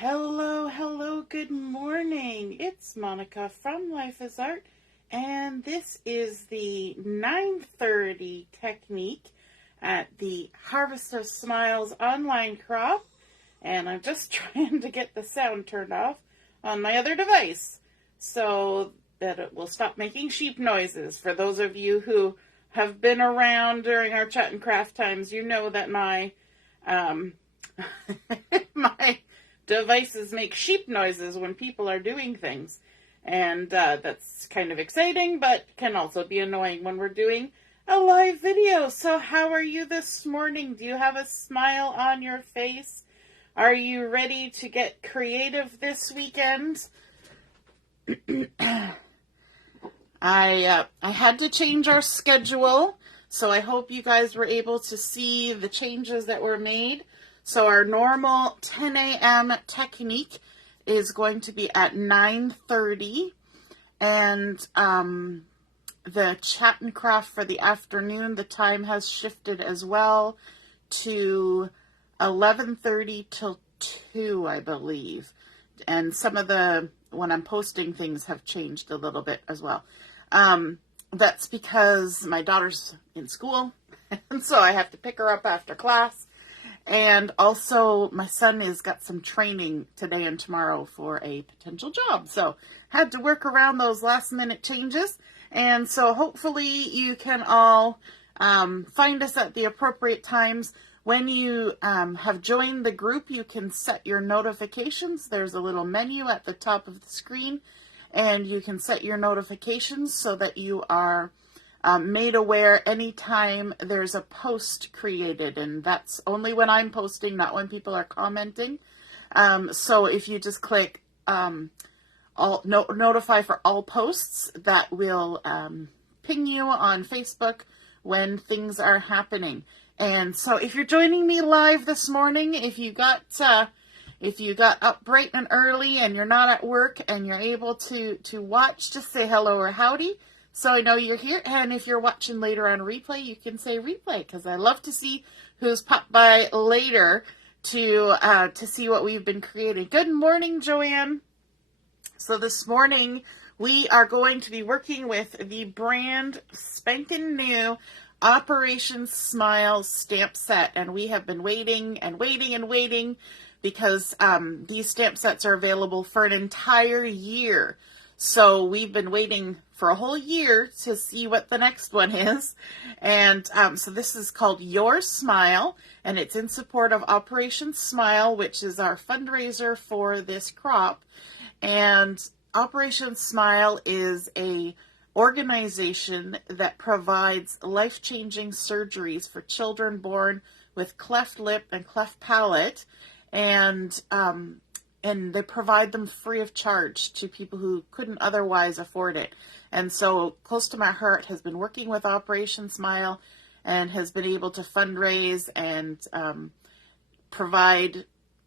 Hello, hello, good morning. It's Monica from Life is Art, and this is the 9:30 technique at the Harvest of Smiles online crop, and I'm just trying to get the sound turned off on my other device so that it will stop making sheep noises. For those of you who have been around during our chat and craft times, you know that my my devices make sheep noises when people are doing things. And that's kind of exciting, but can also be annoying when we're doing a live video. So how are you this morning? Do you have a smile on your face? Are you ready to get creative this weekend? I had to change our schedule, so I hope you guys were able to see the changes that were made. So our normal 10 a.m. technique is going to be at 9:30, and the chat and craft for the afternoon, the time has shifted as well to 11:30 till 2, I believe. And some of the, when I'm posting things, have changed a little bit as well. That's because my daughter's in school, and so I have to pick her up after class. And also, my son has got some training today and tomorrow for a potential job. So, had to work around those last minute changes. And so, hopefully, you can all find us at the appropriate times. When you have joined the group, you can set your notifications. There's a little menu at the top of the screen, and you can set your notifications so that you are made aware anytime there's a post created, and that's only when I'm posting, not when people are commenting. So if you just click notify for all posts, that will ping you on Facebook when things are happening. And so if you're joining me live this morning, if you got up bright and early and you're not at work and you're able to watch, just say hello or howdy, so I know you're here. And if you're watching later on replay, you can say replay, because I love to see who's popped by later to see what we've been creating. Good morning, Joanne. So this morning we are going to be working with the brand spanking new Operation Smile stamp set, and we have been waiting and waiting and waiting because these stamp sets are available for an entire year. So we've been waiting for a whole year to see what the next one is. And so this is called Your Smile, and it's in support of Operation Smile, which is our fundraiser for this crop. And Operation Smile is a organization that provides life-changing surgeries for children born with cleft lip and cleft palate. And they provide them free of charge to people who couldn't otherwise afford it. And so close to my heart has been working with Operation Smile and has been able to fundraise and provide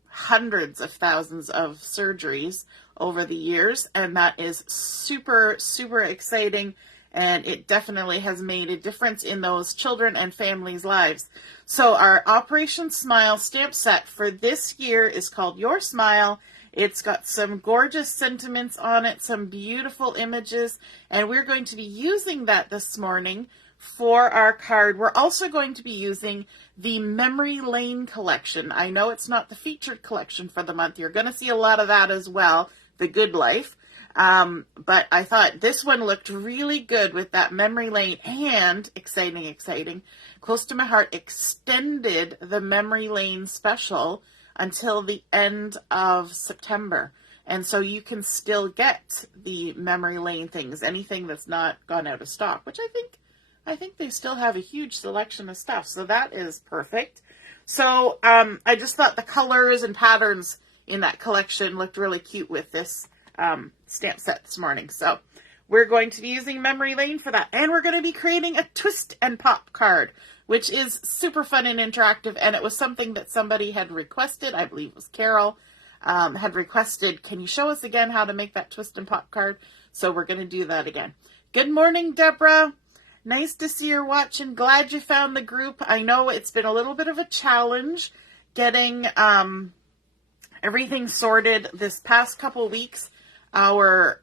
hundreds of thousands of surgeries over the years. And that is super, super exciting. And it definitely has made a difference in those children and families' lives. So our Operation Smile stamp set for this year is called Your Smile. It's got some gorgeous sentiments on it, some beautiful images, and we're going to be using that this morning for our card. We're also going to be using the Memory Lane collection. I know it's not the featured collection for the month. You're going to see a lot of that as well, The Good Life. But I thought this one looked really good with that Memory Lane, and exciting, close to my heart, extended the Memory Lane special until the end of September. And so you can still get the Memory Lane things, anything that's not gone out of stock, which I think they still have a huge selection of stuff. So that is perfect. So I just thought the colors and patterns in that collection looked really cute with this stamp set this morning. So we're going to be using Memory Lane for that. And we're going to be creating a twist and pop card, which is super fun and interactive. And it was something that somebody had requested. I believe it was Carol had requested, can you show us again how to make that twist and pop card? So we're going to do that again. Good morning, Deborah. Nice to see you're watching. Glad you found the group. I know it's been a little bit of a challenge getting everything sorted. This past couple weeks, our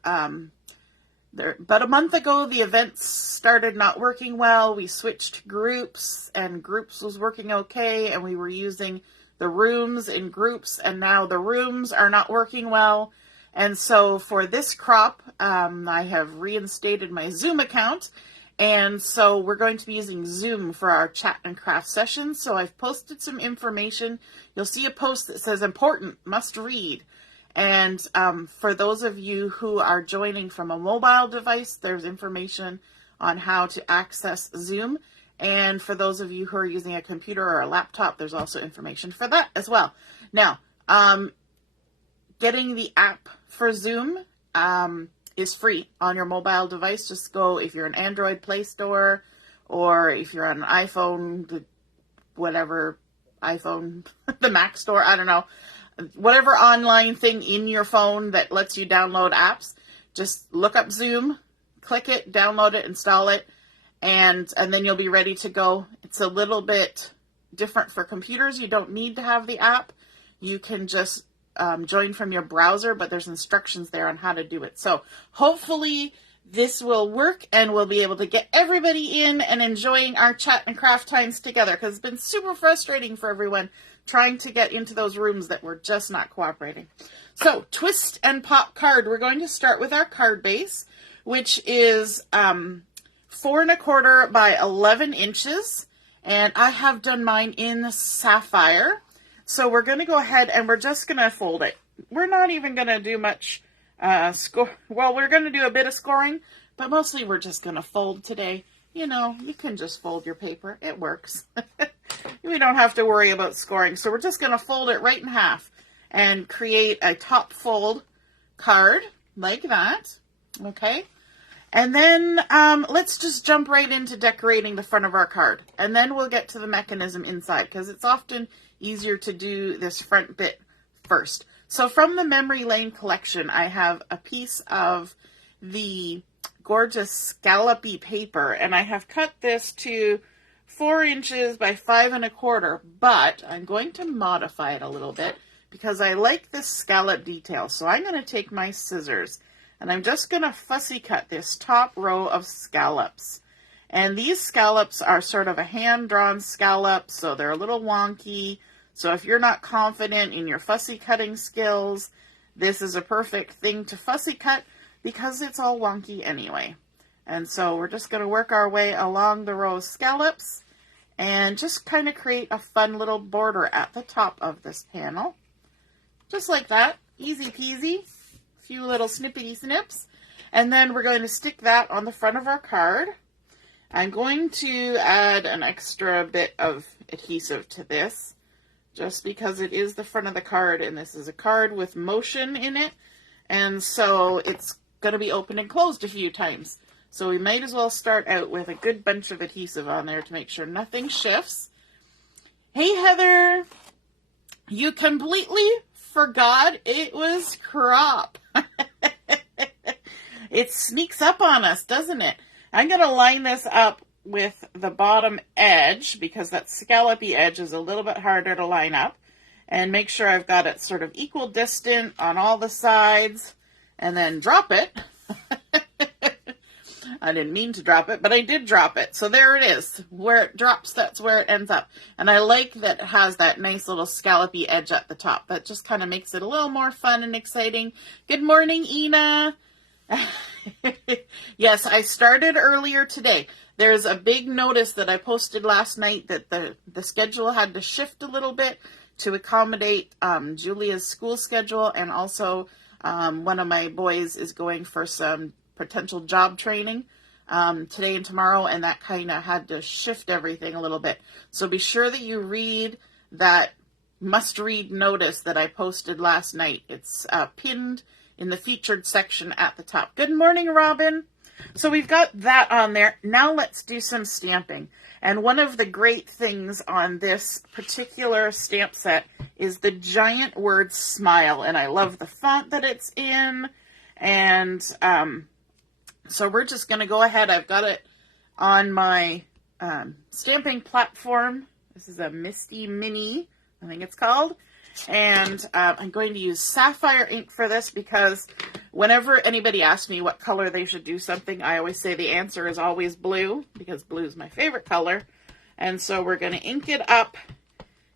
about a month ago, the events started not working well. We switched groups, and groups was working okay, and we were using the rooms in groups, and now the rooms are not working well. And so for this crop, I have reinstated my Zoom account, and so we're going to be using Zoom for our chat and craft sessions. So I've posted some information. You'll see a post that says important, must read. And for those of you who are joining from a mobile device, there's information on how to access Zoom. And for those of you who are using a computer or a laptop, there's also information for that as well. Now, getting the app for Zoom is free on your mobile device. Just go, if you're an Android Play Store, or if you're on an iPhone, the Mac Store, I don't know. Whatever online thing in your phone that lets you download apps, just look up Zoom, click it, download it, install it, and then you'll be ready to go. It's a little bit different for computers. You don't need to have the app. You can just join from your browser, but there's instructions there on how to do it. So hopefully this will work, and we'll be able to get everybody in and enjoying our chat and craft times together, because it's been super frustrating for everyone trying to get into those rooms that were just not cooperating. So, twist and pop card. We're going to start with our card base, which is 4 1/4 by 11 inches, and I have done mine in Sapphire. So we're going to go ahead and we're just going to fold it. We're not even going to do much well, we're going to do a bit of scoring, but mostly we're just going to fold today. You know, you can just fold your paper. It works. We don't have to worry about scoring. So we're just going to fold it right in half and create a top fold card like that. Okay. And then let's just jump right into decorating the front of our card. And then we'll get to the mechanism inside, because it's often easier to do this front bit first. So from the Memory Lane collection, I have a piece of the gorgeous scallopy paper, and I have cut this to 4 inches by 5 1/4, but I'm going to modify it a little bit because I like this scallop detail. So I'm going to take my scissors and I'm just going to fussy cut this top row of scallops. And these scallops are sort of a hand-drawn scallop, so they're a little wonky. So if you're not confident in your fussy cutting skills, this is a perfect thing to fussy cut because it's all wonky anyway. And so we're just going to work our way along the row of scallops and just kind of create a fun little border at the top of this panel. Just like that. Easy peasy. A few little snippety snips. And then we're going to stick that on the front of our card. I'm going to add an extra bit of adhesive to this, just because it is the front of the card, and this is a card with motion in it, and so it's going to be opened and closed a few times. So we might as well start out with a good bunch of adhesive on there to make sure nothing shifts. Hey Heather, you completely forgot it was crop. It sneaks up on us, doesn't it? I'm going to line this up with the bottom edge because that scallopy edge is a little bit harder to line up, and make sure I've got it sort of equal distant on all the sides, and then drop it. I didn't mean to drop it, but I did drop it. So there it is. Where it drops, that's where it ends up. And I like that it has that nice little scallopy edge at the top. That just kind of makes it a little more fun and exciting. Good morning, Ina. Yes, I started earlier today. There's a big notice that I posted last night that the schedule had to shift a little bit to accommodate Julia's school schedule, and also one of my boys is going for some potential job training today and tomorrow, and that kind of had to shift everything a little bit. So be sure that you read that must-read notice that I posted last night. It's pinned in the featured section at the top. Good morning, Robin. So we've got that on there. Now let's do some stamping. And one of the great things on this particular stamp set is the giant word smile. And I love the font that it's in. And so we're just going to go ahead. I've got it on my stamping platform. This is a Misty Mini, I think it's called. And I'm going to use Sapphire ink for this because whenever anybody asks me what color they should do something, I always say the answer is always blue because blue is my favorite color. And so we're going to ink it up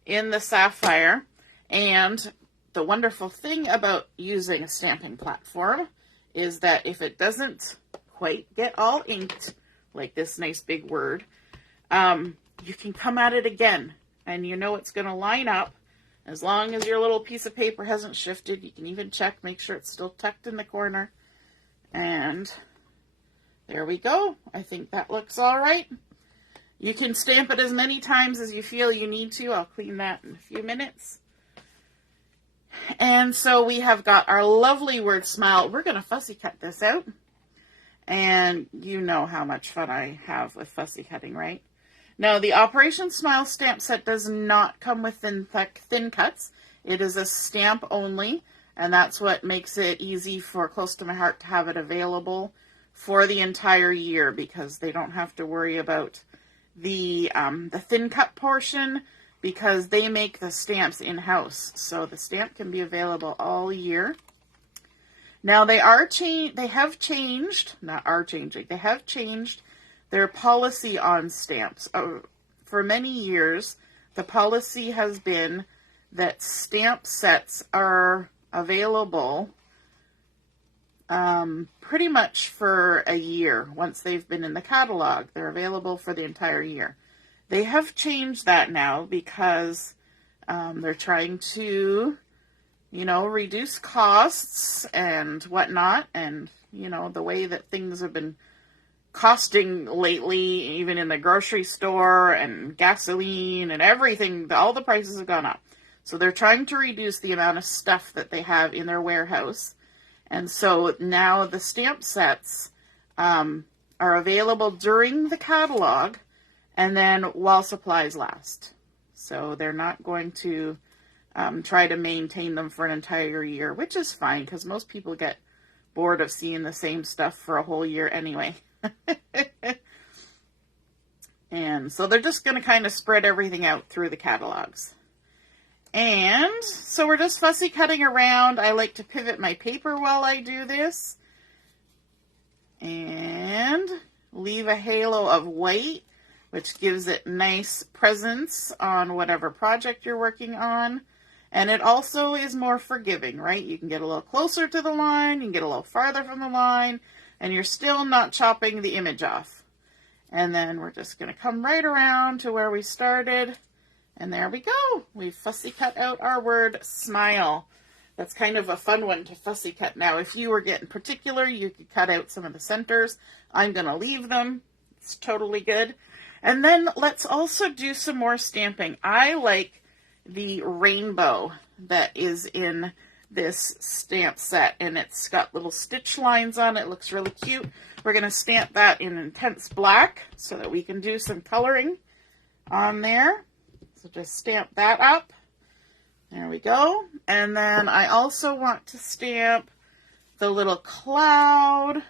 in the Sapphire. And the wonderful thing about using a stamping platform is that if it doesn't quite get all inked, like this nice big word, you can come at it again and you know it's going to line up. As long as your little piece of paper hasn't shifted, you can even check, make sure it's still tucked in the corner. And there we go. I think that looks all right. You can stamp it as many times as you feel you need to. I'll clean that in a few minutes. And so we have got our lovely word smile. We're going to fussy cut this out. And you know how much fun I have with fussy cutting, right? Now, the Operation Smile stamp set does not come with thin cuts. It is a stamp only, and that's what makes it easy for Close to My Heart to have it available for the entire year, because they don't have to worry about the thin cut portion, because they make the stamps in-house. So the stamp can be available all year. Now, they have changed their policy on stamps. For many years, the policy has been that stamp sets are available pretty much for a year. Once they've been in the catalog, they're available for the entire year. They have changed that now because they're trying to, reduce costs and whatnot. And, the way that things have been costing lately, even in the grocery store and gasoline and everything, all the prices have gone up. So they're trying to reduce the amount of stuff that they have in their warehouse. And so now the stamp sets are available during the catalog and then while supplies last. So they're not going to try to maintain them for an entire year, which is fine because most people get bored of seeing the same stuff for a whole year anyway. And so they're just going to kind of spread everything out through the catalogs. And so we're just fussy cutting around. I like to pivot my paper while I do this. And leave a halo of white, which gives it nice presence on whatever project you're working on. And it also is more forgiving, right? You can get a little closer to the line, you can get a little farther from the line, and you're still not chopping the image off. And then we're just going to come right around to where we started. And there we go. We've fussy cut out our word smile. That's kind of a fun one to fussy cut. Now, if you were getting particular, you could cut out some of the centers. I'm going to leave them. It's totally good. And then let's also do some more stamping. I like the rainbow that is in this stamp set, and it's got little stitch lines on it. It looks really cute. We're going to stamp that in intense black so that we can do some coloring on there. So just stamp that up. There we go. And then I also want to stamp the little cloud,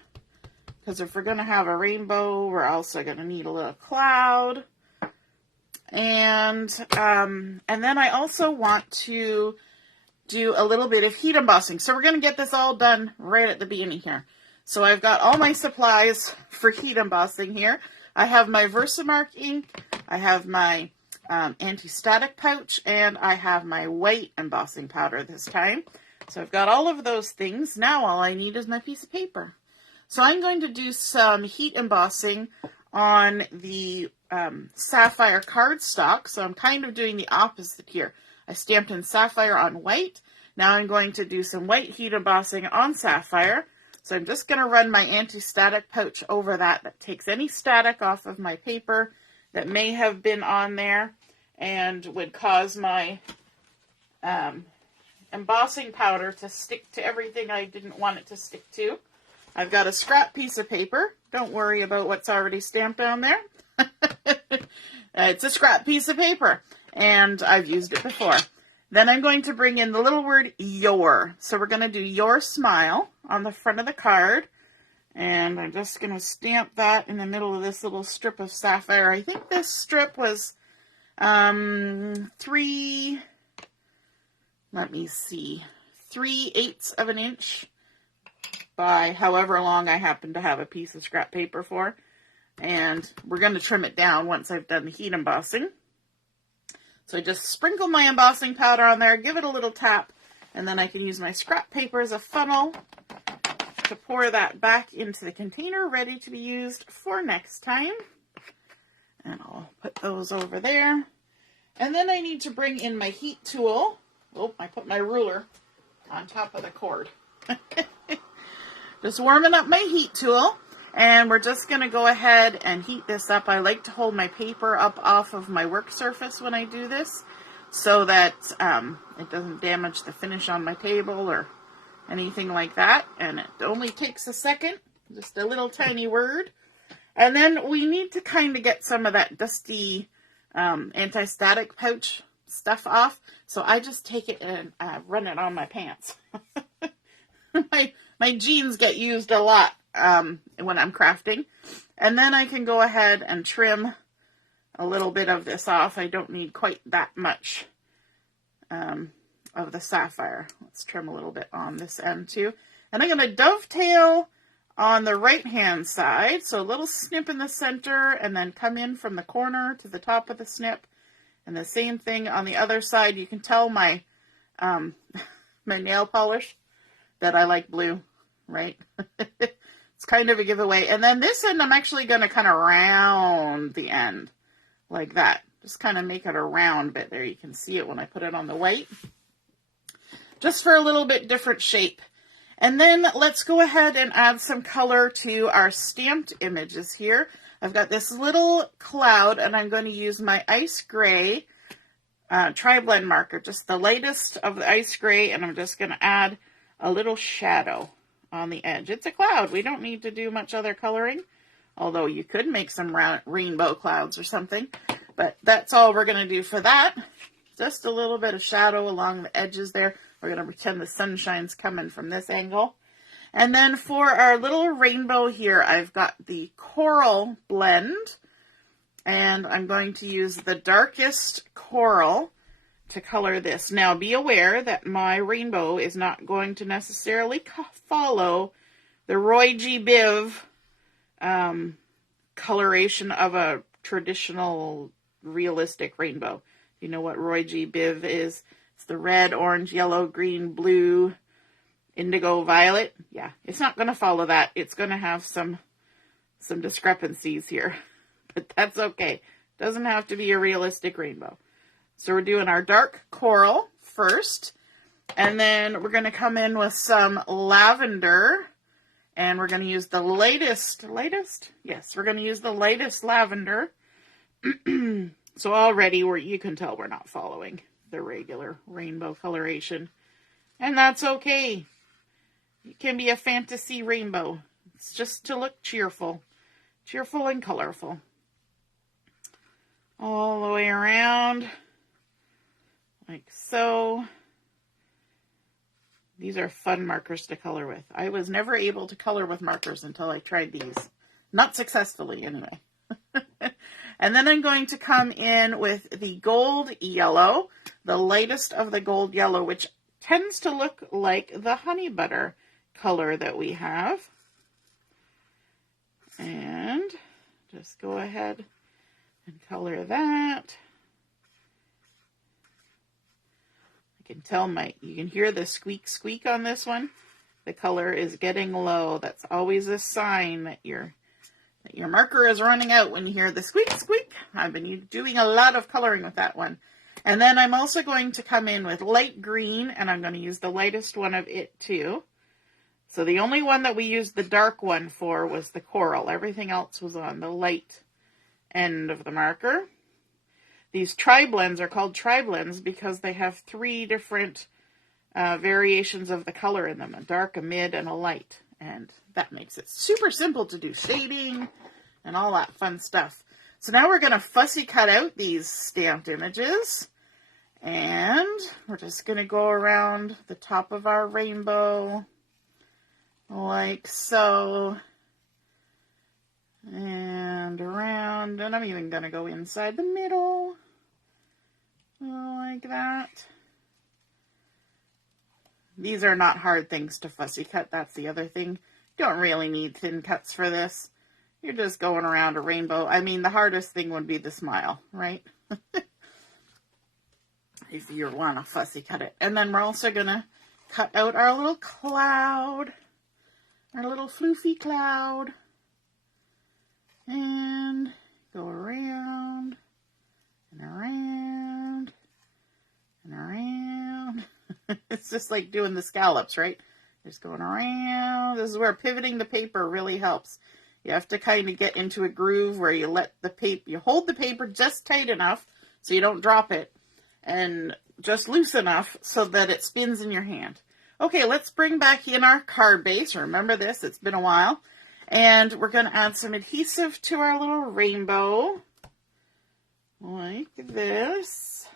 because if we're going to have a rainbow, we're also going to need a little cloud. And then I also want to do a little bit of heat embossing. So we're going to get this all done right at the beginning here. So I've got all my supplies for heat embossing here. I have my Versamark ink, I have my anti-static pouch, and I have my white embossing powder this time. So I've got all of those things. Now all I need is my piece of paper. So I'm going to do some heat embossing on the Sapphire cardstock. So I'm kind of doing the opposite here. I stamped in Sapphire on white. Now I'm going to do some white heat embossing on Sapphire. So I'm just going to run my anti-static pouch over that. That takes any static off of my paper that may have been on there and would cause my embossing powder to stick to everything I didn't want it to stick to. I've got a scrap piece of paper. Don't worry about what's already stamped on there. It's a scrap piece of paper, and I've used it before. Then I'm going to bring in the little word your. So we're going to do your smile on the front of the card. And I'm just going to stamp that in the middle of this little strip of Sapphire. I think this strip was 3 let me see, 3/8 of an inch by however long I happen to have a piece of scrap paper for. And we're going to trim it down once I've done the heat embossing. So I just sprinkle my embossing powder on there, give it a little tap, and then I can use my scrap paper as a funnel to pour that back into the container, ready to be used for next time. And I'll put those over there. And then I need to bring in my heat tool. Oh, I put my ruler on top of the cord. Just warming up my heat tool. And we're just going to go ahead and heat this up. I like to hold my paper up off of my work surface when I do this, so that it doesn't damage the finish on my table or anything like that. And it only takes a second, just a little tiny word. And then we need to kind of get some of that dusty anti-static pouch stuff off. So I just take it and run it on my pants. my jeans get used a lot when I'm crafting. And then I can go ahead and trim a little bit of this off. I don't need quite that much of the sapphire. Let's trim a little bit on this end too. And I'm going to dovetail on the right hand side. So a little snip in the center and then come in from the corner to the top of the snip. And the same thing on the other side. You can tell my my nail polish that I like blue, right? It's kind of a giveaway. And then this end, I'm actually going to kind of round the end like that. Just kind of make it a round bit there. You can see it when I put it on the white. Just for a little bit different shape. And then let's go ahead and add some color to our stamped images here. I've got this little cloud, and I'm going to use my ice gray tri-blend marker, just the lightest of the ice gray, and I'm just going to add a little shadow on the edge. It's a cloud. We don't need to do much other coloring, although you could make some rainbow clouds or something, but that's all we're going to do for that. Just a little bit of shadow along the edges there. We're going to pretend the sunshine's coming from this angle. And then for our little rainbow here, I've got the coral blend, and I'm going to use the darkest coral to color this. Now be aware that my rainbow is not going to necessarily follow the Roy G. Biv coloration of a traditional realistic rainbow. You know what Roy G. Biv is? It's the red, orange, yellow, green, blue, indigo, violet. Yeah, it's not going to follow that. It's going to have some discrepancies here, but that's okay. Doesn't have to be a realistic rainbow. So we're doing our dark coral first, and then we're going to come in with some lavender, and we're going to use the lightest? Yes, we're going to use the lightest lavender. So already you can tell we're not following the regular rainbow coloration, and that's okay. It can be a fantasy rainbow. It's just to look cheerful and colorful. All the way around, like so. These are fun markers to color with. I was never able to color with markers until I tried these. Not successfully, anyway. And then I'm going to come in with the gold yellow, the lightest of the gold yellow, which tends to look like the honey butter color that we have. And just go ahead and color that. I can tell you can hear the squeak on this one. The color is getting low. That's always a sign that your marker is running out when you hear the squeak. I've been doing a lot of coloring with that one. And then I'm also going to come in with light green, and I'm going to use the lightest one of it too. So the only one that we used the dark one for was the coral. Everything else was on the light end of the marker. These tri-blends are called tri-blends because they have 3 different variations of the color in them, a dark, a mid, and a light. And that makes it super simple to do shading and all that fun stuff. So now we're going to fussy cut out these stamped images. And we're just going to go around the top of our rainbow like so. And around. And I'm even going to go inside the middle like that. these are not hard things to fussy cut. That's the other thing. You don't really need thin cuts for this. You're just going around a rainbow. I mean, the hardest thing would be the smile, right? If you want to fussy cut it. And then we're also going to cut out our little cloud, our little floofy cloud. And go around and around and around. It's just like doing the scallops, right? Just going around. This is where pivoting the paper really helps. You have to kind of get into a groove where you let the paper, you hold the paper just tight enough so you don't drop it, and just loose enough so that it spins in your hand. Okay, let's bring back in our card base. Remember this, it's been a while. And we're going to add some adhesive to our little rainbow, like this.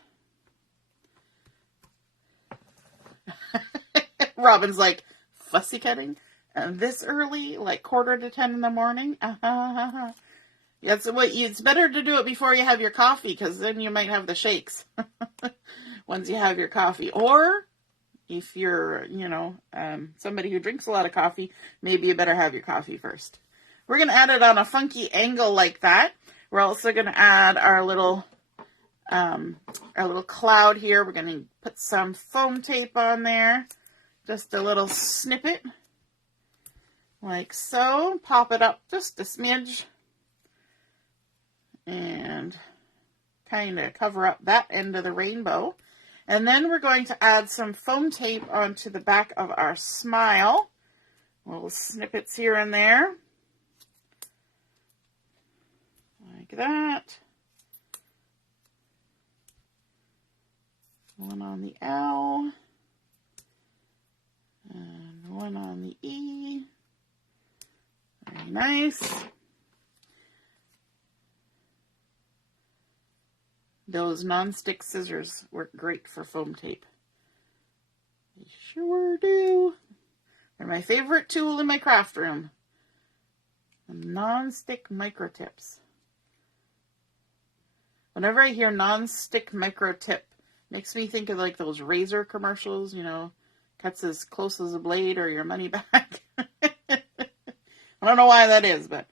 Robin's like, fussy cutting? This early, like 9:45 in the morning? It's better to do it before you have your coffee, because then you might have the shakes once you have your coffee. Or if you're, somebody who drinks a lot of coffee, maybe you better have your coffee first. We're going to add it on a funky angle like that. We're also going to add our little cloud here. We're going to put some foam tape on there. Just a little snippet. Like so. Pop it up just a smidge. And kind of cover up that end of the rainbow. And then we're going to add some foam tape onto the back of our smile. Little snippets here and there. Like that. One on the L. And one on the E. Very nice. Those non-stick scissors work great for foam tape. They sure do. They're my favorite tool in my craft room. The non-stick micro tips. Whenever I hear non-stick micro tip, makes me think of like those razor commercials, cuts as close as a blade or your money back. I don't know why that is, but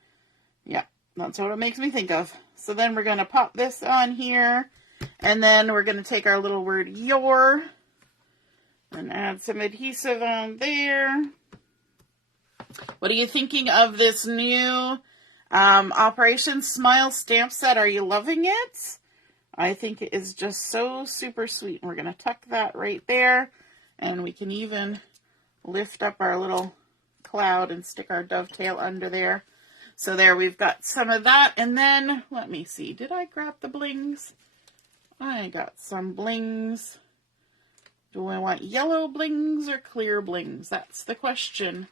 yeah, that's what it makes me think of. So then we're going to pop this on here, and then we're going to take our little word your and add some adhesive on there. What are you thinking of this new Operation Smile stamp set? Are you loving it? I think it is just so super sweet. We're going to tuck that right there, and we can even lift up our little cloud and stick our dovetail under there. So there, we've got some of that. And then, let me see, did I grab the blings? I got some blings. Do I want yellow blings or clear blings? That's the question.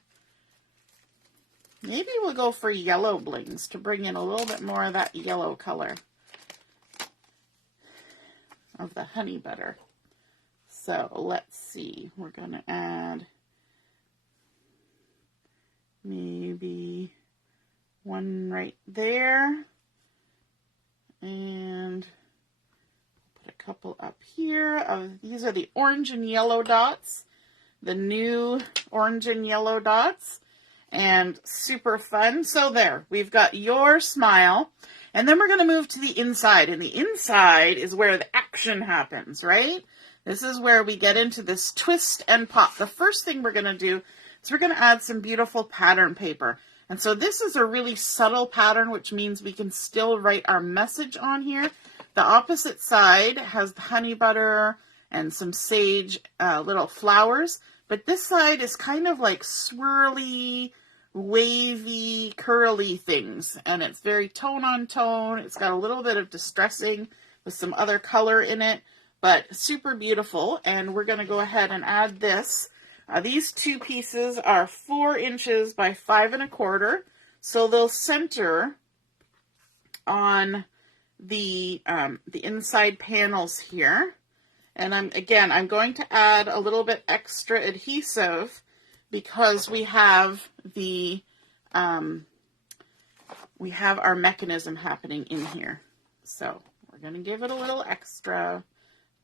Maybe we'll go for yellow blings to bring in a little bit more of that yellow color of the honey butter. So let's see, we're going to add maybe one right there, and put a couple up here. These are the orange and yellow dots, the new orange and yellow dots, and super fun. So there, we've got your smile, and then we're going to move to the inside, and the inside is where the action happens, right? This is where we get into this twist and pop. The first thing we're going to do is we're going to add some beautiful pattern paper. And so this is a really subtle pattern, which means we can still write our message on here. The opposite side has the honey butter and some sage little flowers. But this side is kind of like swirly, wavy, curly things. And it's very tone on tone. It's got a little bit of distressing with some other color in it, but super beautiful. And we're going to go ahead and add this. These two pieces are 4 inches by 5 1/4, so they'll center on the inside panels here. And I'm going to add a little bit extra adhesive because we have our mechanism happening in here. So we're going to give it a little extra.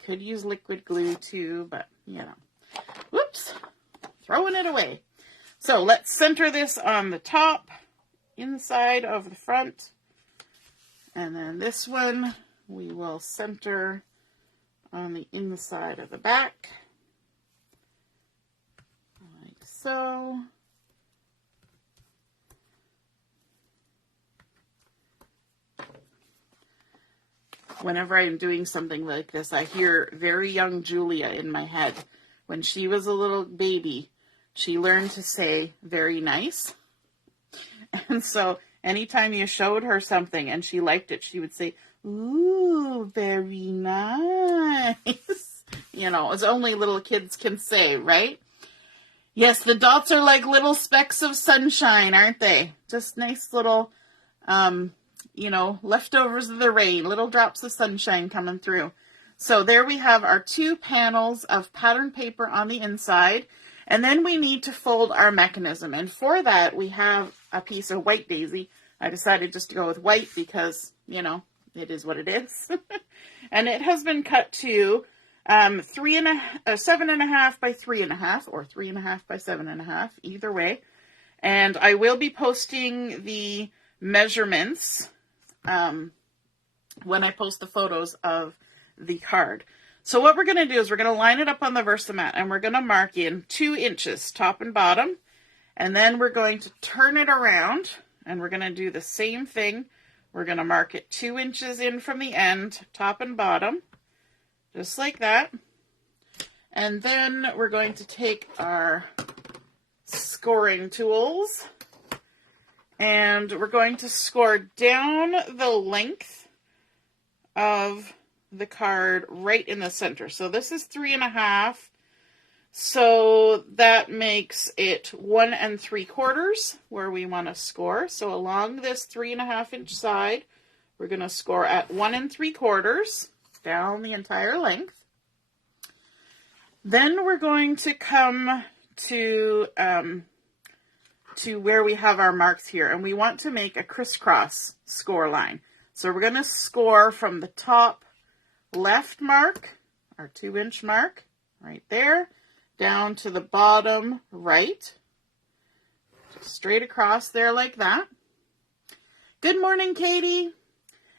Could use liquid glue too, but Whoops. throwing it away. So let's center this on the top, inside of the front. And then this one we will center on the inside of the back, like so. Whenever I'm doing something like this, I hear very young Julia in my head. When she was a little baby, she learned to say very nice. And so anytime you showed her something and she liked it, she would say, ooh, very nice. You know, as only little kids can say, right? Yes, the dots are like little specks of sunshine, aren't they? Just nice little, you know, leftovers of the rain, little drops of sunshine coming through. So there we have our 2 panels of pattern paper on the inside. And then we need to fold our mechanism. And for that, we have a piece of white daisy. I decided just to go with white because, you know, it is what it is. And it has been cut to 7.5 by 3.5, or 3.5 by 7.5, either way. And I will be posting the measurements when I post the photos of the card. So what we're going to do is we're going to line it up on the Versamat, and we're going to mark in 2 inches top and bottom, and then we're going to turn it around, and we're going to do the same thing. We're going to mark it 2 inches in from the end, top and bottom, just like that. And then we're going to take our scoring tools, and we're going to score down the length of the card right in the center. So this is 3.5. So that makes it 1 3/4 where we want to score. So along this 3.5 inch side, we're going to score at 1 3/4 down the entire length. Then we're going to come to where we have our marks here, and we want to make a crisscross score line. So we're going to score from the top left mark, our 2 inch mark, right there, down to the bottom right, just straight across there like that. Good morning, Katie.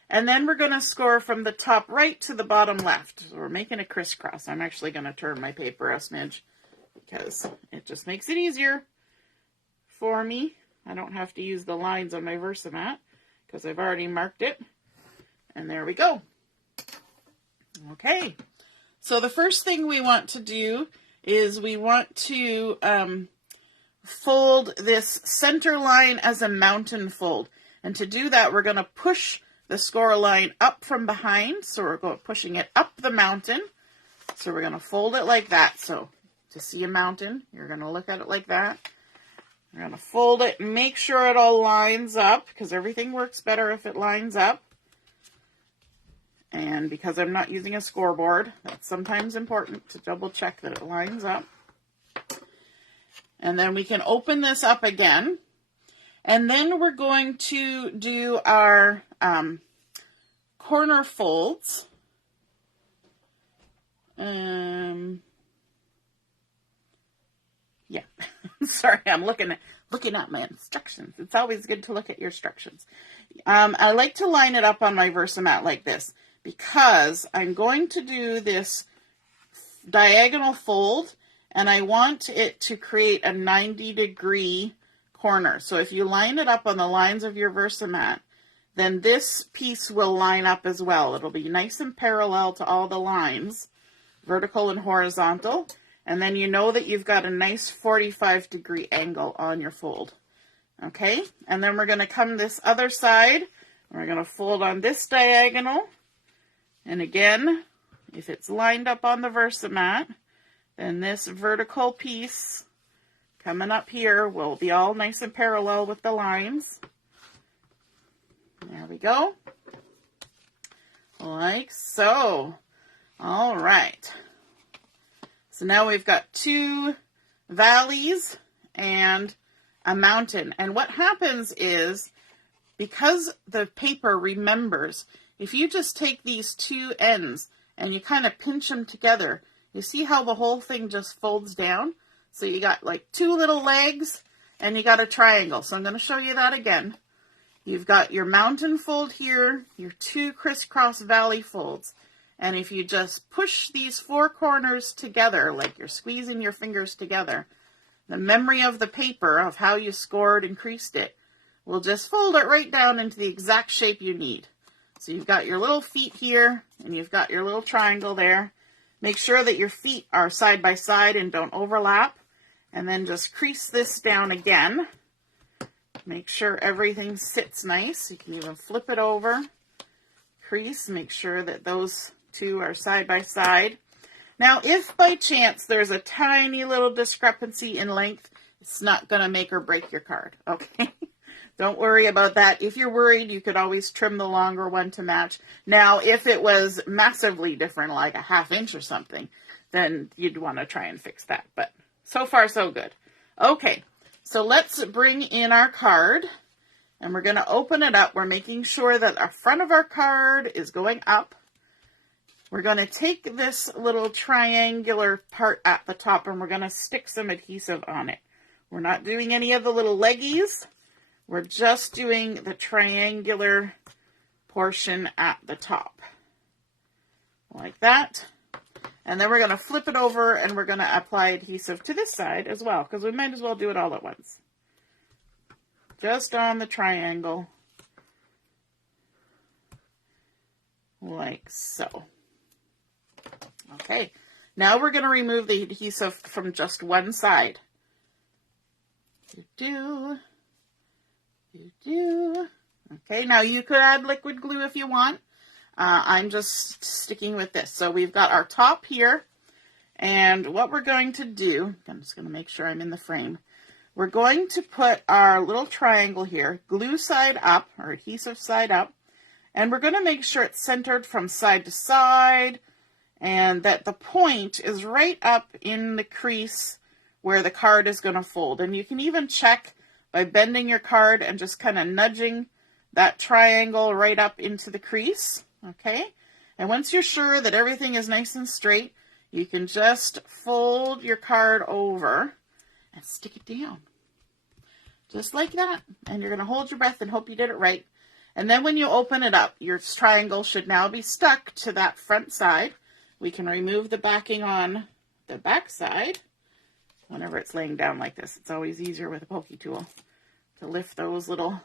And then we're going to score from the top right to the bottom left. So we're making a crisscross. I'm actually going to turn my paper a smidge because it just makes it easier for me. I don't have to use the lines on my Versamat because I've already marked it. And there we go. Okay, so the first thing we want to do is we want to fold this center line as a mountain fold. And to do that, we're going to push the score line up from behind. So we're pushing it up the mountain. So we're going to fold it like that. So to see a mountain, you're going to look at it like that. We're going to fold it and make sure it all lines up, because everything works better if it lines up. And because I'm not using a scoreboard, that's sometimes important to double check that it lines up. And then we can open this up again. And then we're going to do our corner folds. Yeah, sorry, I'm looking at my instructions. It's always good to look at your instructions. I like to line it up on my Versamat like this, because I'm going to do this diagonal fold, and I want it to create a 90-degree corner. So if you line it up on the lines of your Versamat, then this piece will line up as well. It'll be nice and parallel to all the lines, vertical and horizontal, and then you know that you've got a nice 45-degree angle on your fold. Okay, and then we're going to come this other side, and we're going to fold on this diagonal. And again, if it's lined up on the Versamat, then this vertical piece coming up here will be all nice and parallel with the lines. There we go. Like so. All right. So now we've got 2 valleys and a mountain. And what happens is, because the paper remembers, if you just take these 2 ends and you kind of pinch them together, you see how the whole thing just folds down? So you got like two little legs and you got a triangle. So I'm going to show you that again. You've got your mountain fold here, your two crisscross valley folds. And if you just push these four corners together, like you're squeezing your fingers together, the memory of the paper of how you scored and creased it will just fold it right down into the exact shape you need. So you've got your little feet here and you've got your little triangle there. Make sure that your feet are side by side and don't overlap. And then just crease this down again. Make sure everything sits nice. You can even flip it over. Crease, make sure that those two are side by side. Now, if by chance there's a tiny little discrepancy in length, it's not going to make or break your card, okay? Don't worry about that. If you're worried, you could always trim the longer one to match. Now, if it was massively different, like a ½ inch or something, then you'd want to try and fix that. But so far, so good. Okay, so let's bring in our card, and we're going to open it up. We're making sure that the front of our card is going up. We're going to take this little triangular part at the top and we're going to stick some adhesive on it. We're not doing any of the little leggies. We're just doing the triangular portion at the top. Like that. And then we're going to flip it over and we're going to apply adhesive to this side as well, because we might as well do it all at once. Just on the triangle. Like so. Okay, now we're going to remove the adhesive from just one side. Okay, now you could add liquid glue if you want. I'm just sticking with this. So we've got our top here, and what we're going to do, I'm just going to make sure I'm in the frame. We're going to put our little triangle here, glue side up, or adhesive side up, and we're going to make sure it's centered from side to side, and that the point is right up in the crease where the card is going to fold. And you can even check by bending your card and just kind of nudging that triangle right up into the crease, okay? And once you're sure that everything is nice and straight, you can just fold your card over and stick it down. Just like that. And you're going to hold your breath and hope you did it right. And then when you open it up, your triangle should now be stuck to that front side. We can remove the backing on the back side whenever it's laying down like this. It's always easier with a pokey tool to lift those little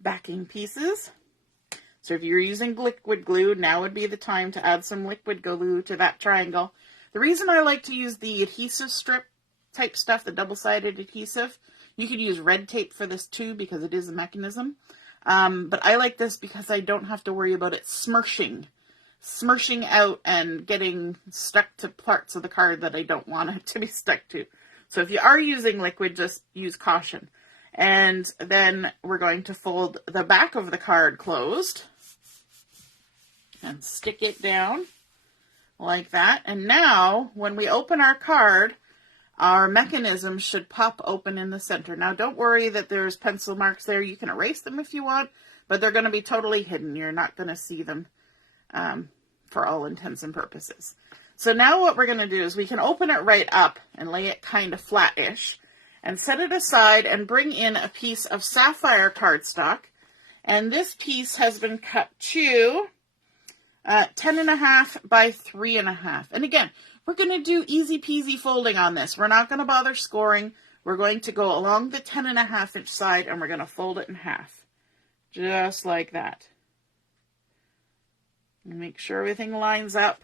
backing pieces. So if you're using liquid glue, now would be the time to add some liquid glue to that triangle. The reason I like to use the adhesive strip type stuff, the double-sided adhesive, you could use red tape for this too because it is a mechanism. But I like this because I don't have to worry about it smirching out and getting stuck to parts of the card that I don't want it to be stuck to. So if you are using liquid, just use caution. And then we're going to fold the back of the card closed and stick it down like that. And now when we open our card, our mechanism should pop open in the center. Now, don't worry that there's pencil marks there. You can erase them if you want, but they're going to be totally hidden. You're not going to see them for all intents and purposes. So now what we're going to do is we can open it right up and lay it kind of flat-ish and set it aside and bring in a piece of Sapphire cardstock. And this piece has been cut to 10.5 by 3.5. And again, we're going to do easy peasy folding on this. We're not going to bother scoring. We're going to go along the 10.5 inch side and we're going to fold it in half. Just like that. Make sure everything lines up.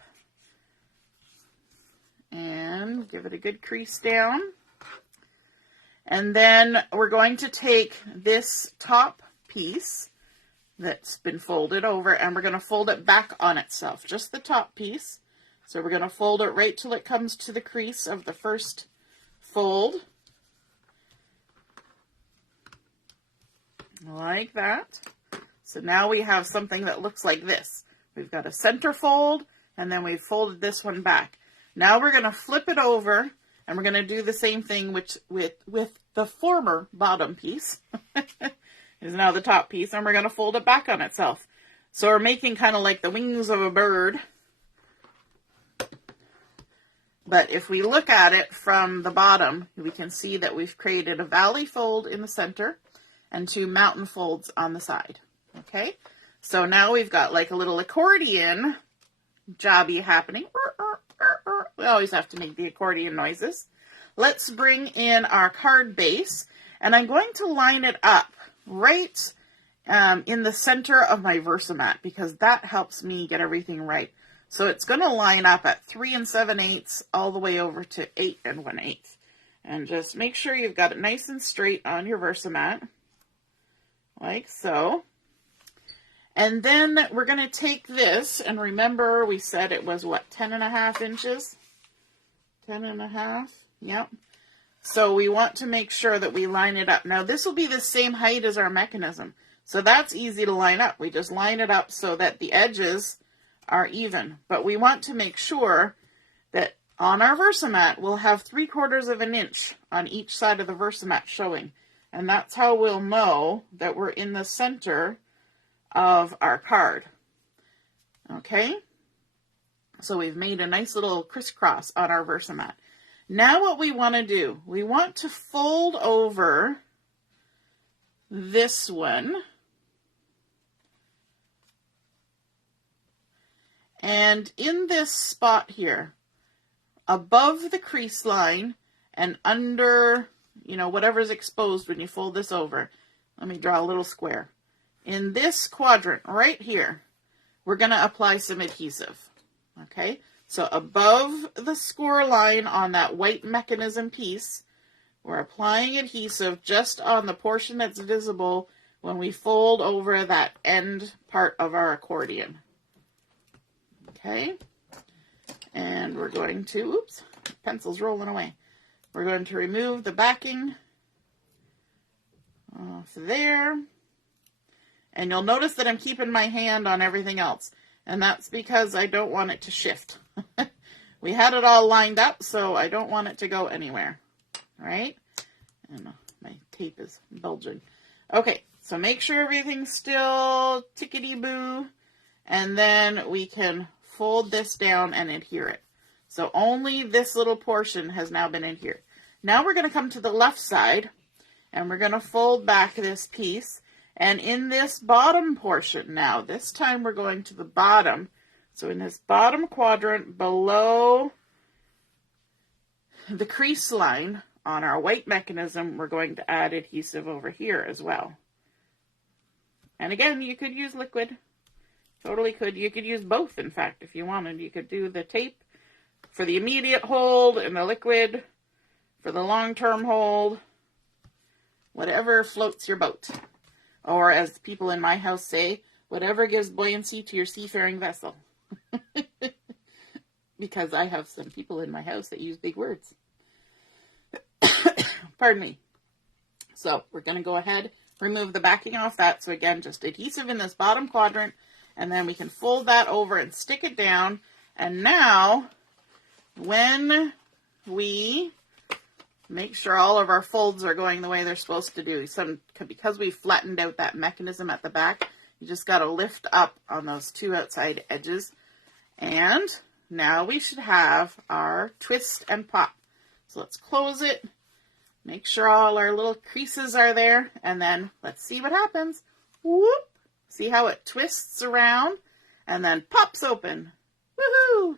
And give it a good crease down. And then we're going to take this top piece that's been folded over and we're going to fold it back on itself. Just the top piece. So we're going to fold it right till it comes to the crease of the first fold. Like that. So now we have something that looks like this. We've got a center fold, and then we've folded this one back. Now we're going to flip it over, and we're going to do the same thing with the former bottom piece. Is now the top piece, and we're going to fold it back on itself. So we're making kind of like the wings of a bird. But if we look at it from the bottom, we can see that we've created a valley fold in the center and 2 mountain folds on the side. Okay, so now we've got like a little accordion jobby happening. We always have to make the accordion noises. Let's bring in our card base, and I'm going to line it up right in the center of my Versamat because that helps me get everything right. So it's going to line up at 3 7/8 all the way over to 8 1/8. And just make sure you've got it nice and straight on your Versamat, like so. And then we're going to take this, and remember we said it was what, 10.5 inches? 10.5, yep. So we want to make sure that we line it up. Now this will be the same height as our mechanism. So that's easy to line up. We just line it up so that the edges are even. But we want to make sure that on our Versamat, we'll have 3/4 of an inch on each side of the Versamat showing. And that's how we'll know that we're in the center of our card. Okay? So we've made a nice little crisscross on our Versamat. Now what we want to do, we want to fold over this one. And in this spot here, above the crease line and under, whatever's exposed when you fold this over, let me draw a little square. In this quadrant right here, we're going to apply some adhesive. Okay, so above the score line on that white mechanism piece, we're applying adhesive just on the portion that's visible when we fold over that end part of our accordion. Okay, and we're going to, oops, pencil's rolling away. We're going to remove the backing off there. And you'll notice that I'm keeping my hand on everything else. And that's because I don't want it to shift. We had it all lined up, so I don't want it to go anywhere. All right? And my tape is bulging. Okay, so make sure everything's still tickety-boo. And then we can fold this down and adhere it. So only this little portion has now been adhered. Now we're going to come to the left side, and we're going to fold back this piece. And in this bottom portion now, this time we're going to the bottom. So in this bottom quadrant below the crease line on our white mechanism, we're going to add adhesive over here as well. And again, you could use liquid. Totally could. You could use both, in fact, if you wanted. You could do the tape for the immediate hold and the liquid for the long-term hold. Whatever floats your boat. Or as people in my house say, whatever gives buoyancy to your seafaring vessel. Because I have some people in my house that use big words. Pardon me. So we're going to go ahead, remove the backing off that. So again, just adhesive in this bottom quadrant. And then we can fold that over and stick it down. And now, when we make sure all of our folds are going the way they're supposed to do. Because we flattened out that mechanism at the back, you just got to lift up on those 2 outside edges. And now we should have our twist and pop. So let's close it. Make sure all our little creases are there. And then let's see what happens. Whoop! See how it twists around and then pops open. Woohoo!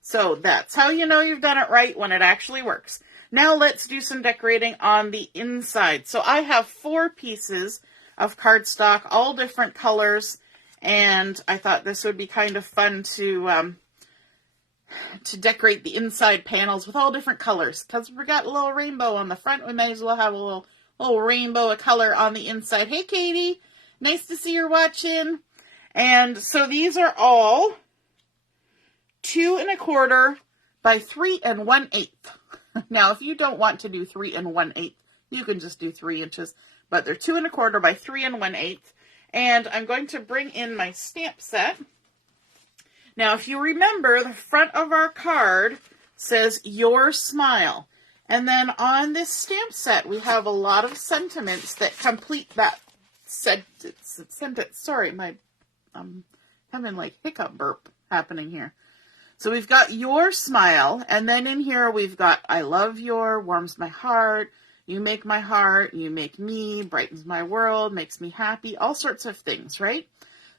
So that's how you know you've done it right, when it actually works. Now let's do some decorating on the inside. So I have 4 pieces of cardstock, all different colors, and I thought this would be kind of fun to decorate the inside panels with all different colors. Because we got a little rainbow on the front, we may as well have a little rainbow of color on the inside. Hey, Katie! Nice to see you're watching. And so these are all 2 1/4 by 3 1/8. Now, if you don't want to do 3 1/8, you can just do 3 inches. But they're 2 1/4 by 3 1/8. And I'm going to bring in my stamp set. Now, if you remember, the front of our card says, "Your smile." And then on this stamp set, we have a lot of sentiments that complete that sentence. Sorry, I'm having like hiccup burp happening here. So we've got your smile, and then in here we've got I love your, warms my heart, you make my heart, you make me, brightens my world, makes me happy, all sorts of things, right?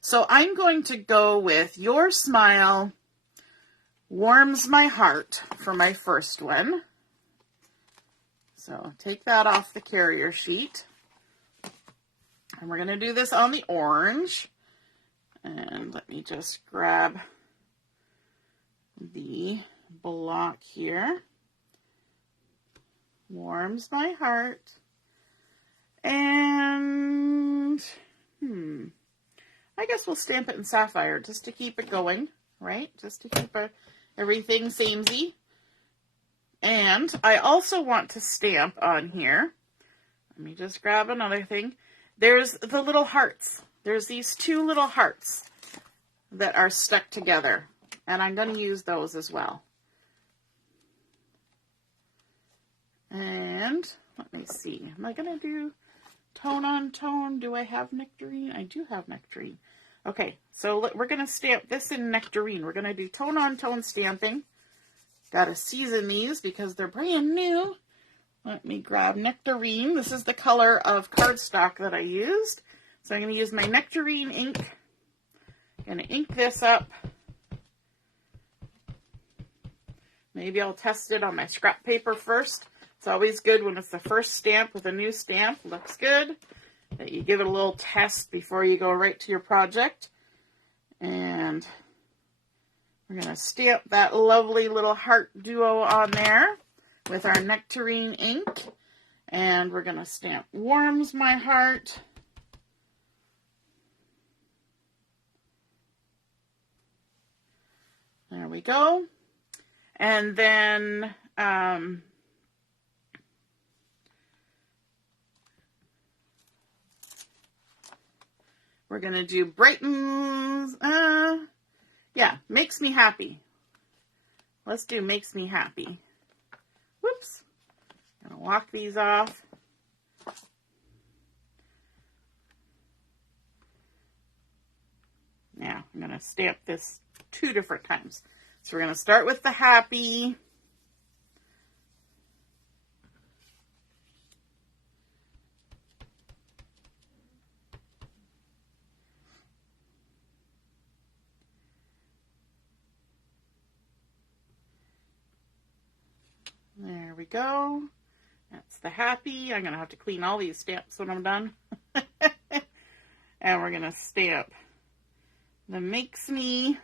So I'm going to go with your smile, warms my heart for my first one. So take that off the carrier sheet. And we're going to do this on the orange. And let me just grab the block here. Warms my heart. And, I guess we'll stamp it in Sapphire just to keep it going, right? Just to keep everything samey. And I also want to stamp on here. Let me just grab another thing. There's the little hearts. There's these two little hearts that are stuck together. And I'm going to use those as well. And let me see. Am I going to do tone on tone? Do I have Nectarine? I do have Nectarine. Okay, so we're going to stamp this in Nectarine. We're going to do tone on tone stamping. Got to season these because they're brand new. Let me grab Nectarine. This is the color of cardstock that I used. So I'm going to use my Nectarine ink. I'm going to ink this up. Maybe I'll test it on my scrap paper first. It's always good when it's the first stamp with a new stamp. Looks good. That you give it a little test before you go right to your project. And we're going to stamp that lovely little heart duo on there with our Nectarine ink. And we're going to stamp warms my heart. There we go. And then we're going to do brightens. Yeah, makes me happy. Let's do makes me happy. Whoops. I'm going to walk these off. Now, I'm going to stamp this 2 different times. So we're going to start with the happy. There we go. That's the happy. I'm going to have to clean all these stamps when I'm done. And we're going to stamp the makes me.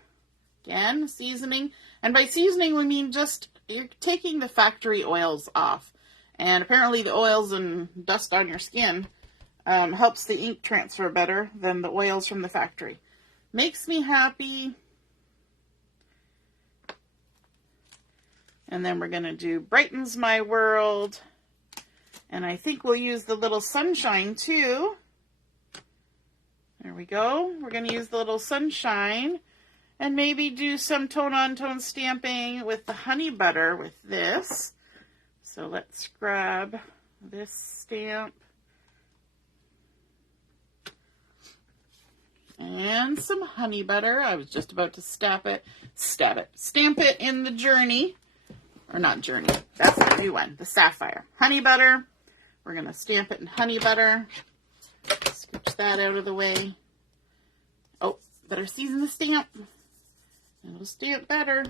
Again, seasoning. And by seasoning, we mean just you're taking the factory oils off. And apparently the oils and dust on your skin helps the ink transfer better than the oils from the factory. Makes me happy. And then we're going to do brightens my world. And I think we'll use the little sunshine too. There we go. We're going to use the little sunshine. And maybe do some tone-on-tone stamping with the honey butter with this. So let's grab this stamp. And some honey butter. I was just about to stamp it in the Journey. Or not Journey. That's the new one. The Sapphire. Honey butter. We're going to stamp it in honey butter. Scooch that out of the way. Oh, better season the stamp. It'll stamp better.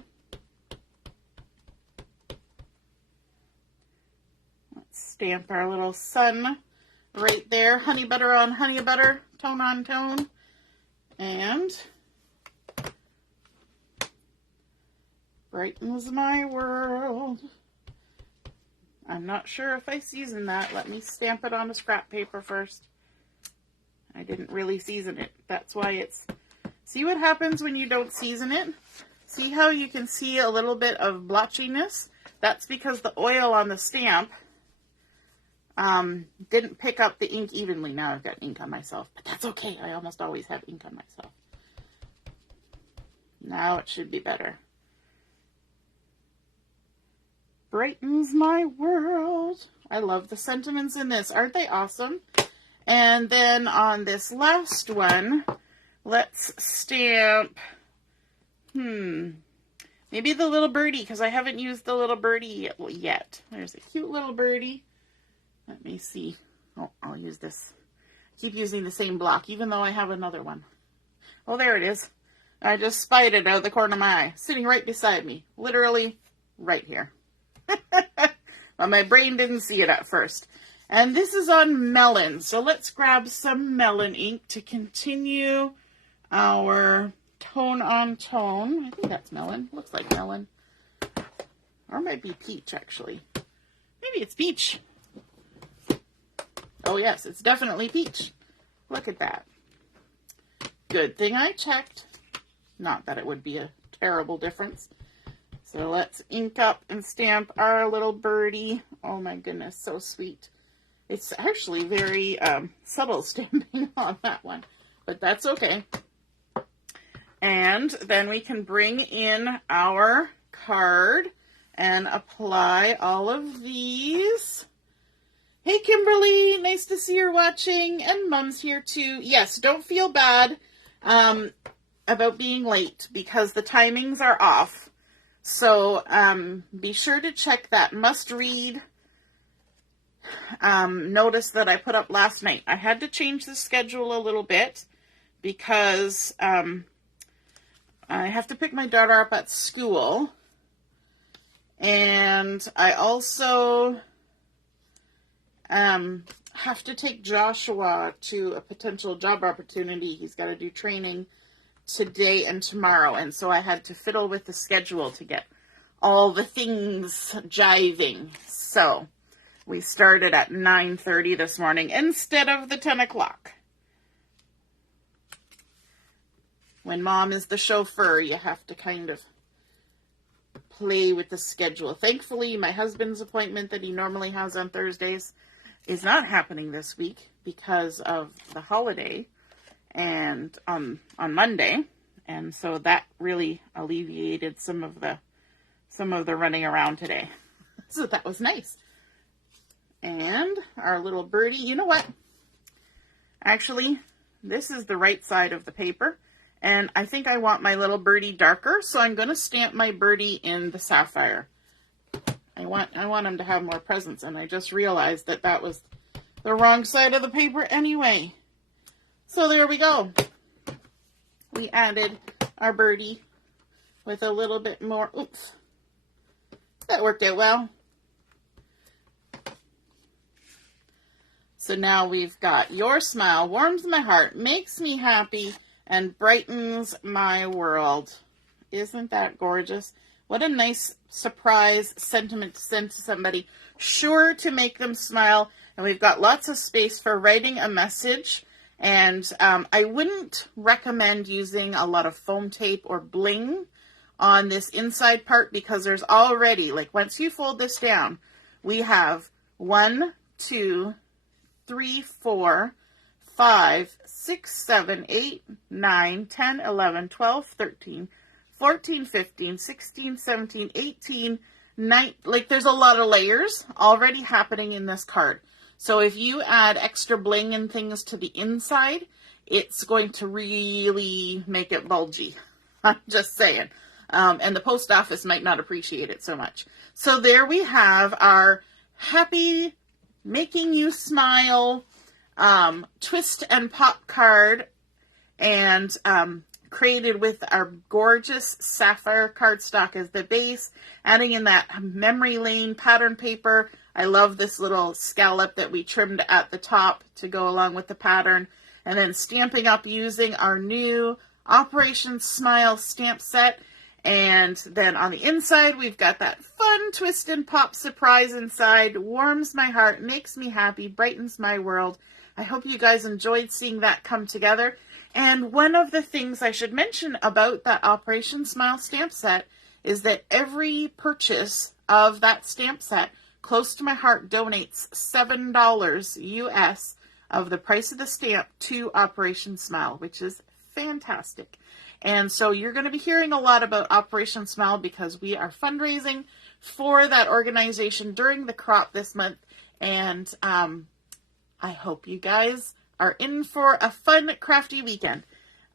Let's stamp our little sun right there. Honey butter on honey butter. Tone on tone. And brightens my world. I'm not sure if I seasoned that. Let me stamp it on the scrap paper first. I didn't really season it. That's why it's... See what happens when you don't season it? See how you can see a little bit of blotchiness? That's because the oil on the stamp didn't pick up the ink evenly. Now I've got ink on myself, but that's okay. I almost always have ink on myself. Now it should be better. Brightens my world. I love the sentiments in this. Aren't they awesome? And then on this last one, let's stamp, Maybe the little birdie, because I haven't used the little birdie yet. There's a cute little birdie. Let me see. Oh, I'll use this. I keep using the same block, even though I have another one. Oh, there it is. I just spied it out of the corner of my eye, sitting right beside me. Literally right here. Well, my brain didn't see it at first. And this is on melon. So let's grab some melon ink to continue our tone on tone. I think that's melon. Looks like melon. Or it might be peach, actually. Maybe it's peach. Oh, yes, it's definitely peach. Look at that. Good thing I checked. Not that it would be a terrible difference. So let's ink up and stamp our little birdie. Oh my goodness, so sweet. It's actually very subtle stamping on that one, but that's okay. And then we can bring in our card and apply all of these. Hey Kimberly, nice to see you're watching, and Mom's here too. Yes, don't feel bad about being late because the timings are off. So be sure to check that must read notice that I put up last night. I had to change the schedule a little bit because I have to pick my daughter up at school, and I also have to take Joshua to a potential job opportunity. He's got to do training today and tomorrow, and so I had to fiddle with the schedule to get all the things jiving. So we started at 9:30 this morning instead of the 10 o'clock. When Mom is the chauffeur, you have to kind of play with the schedule. Thankfully, my husband's appointment that he normally has on Thursdays is not happening this week because of the holiday and on Monday, and so that really alleviated some of the running around today. So that was nice. And our little birdie, you know what? Actually, this is the right side of the paper, and I think I want my little birdie darker, so I'm going to stamp my birdie in the Sapphire. I want him to have more presence, and I just realized that that was the wrong side of the paper anyway. So there we go. We added our birdie with a little bit more. Oops. That worked out well. So now we've got your smile warms my heart, makes me happy, and brightens my world. Isn't that gorgeous? What a nice surprise sentiment to send to somebody, sure to make them smile. And we've got lots of space for writing a message. And I wouldn't recommend using a lot of foam tape or bling on this inside part because there's already, like once you fold this down, we have 1, 2, 3, 4, 5, 6, 7, 8, 9, 10, 11, 12, 13, 14, 15, 16, 17, 18, 19, like there's a lot of layers already happening in this card. So if you add extra bling and things to the inside, it's going to really make it bulgy. I'm just saying. And the post office might not appreciate it so much. So there we have our happy, making you smile, twist and pop card, and created with our gorgeous Sapphire cardstock as the base, adding in that memory lane pattern paper. I love this little scallop that we trimmed at the top to go along with the pattern, and then stamping up using our new Operation Smile stamp set. And then on the inside, we've got that fun twist and pop surprise inside. Warms my heart, makes me happy, brightens my world. I hope you guys enjoyed seeing that come together. And one of the things I should mention about that Operation Smile stamp set is that every purchase of that stamp set, Close to My Heart donates $7 US of the price of the stamp to Operation Smile, which is fantastic. And so you're going to be hearing a lot about Operation Smile because we are fundraising for that organization during the crop this month. And I hope you guys are in for a fun, crafty weekend.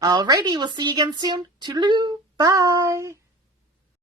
Alrighty, we'll see you again soon. Toodaloo, bye!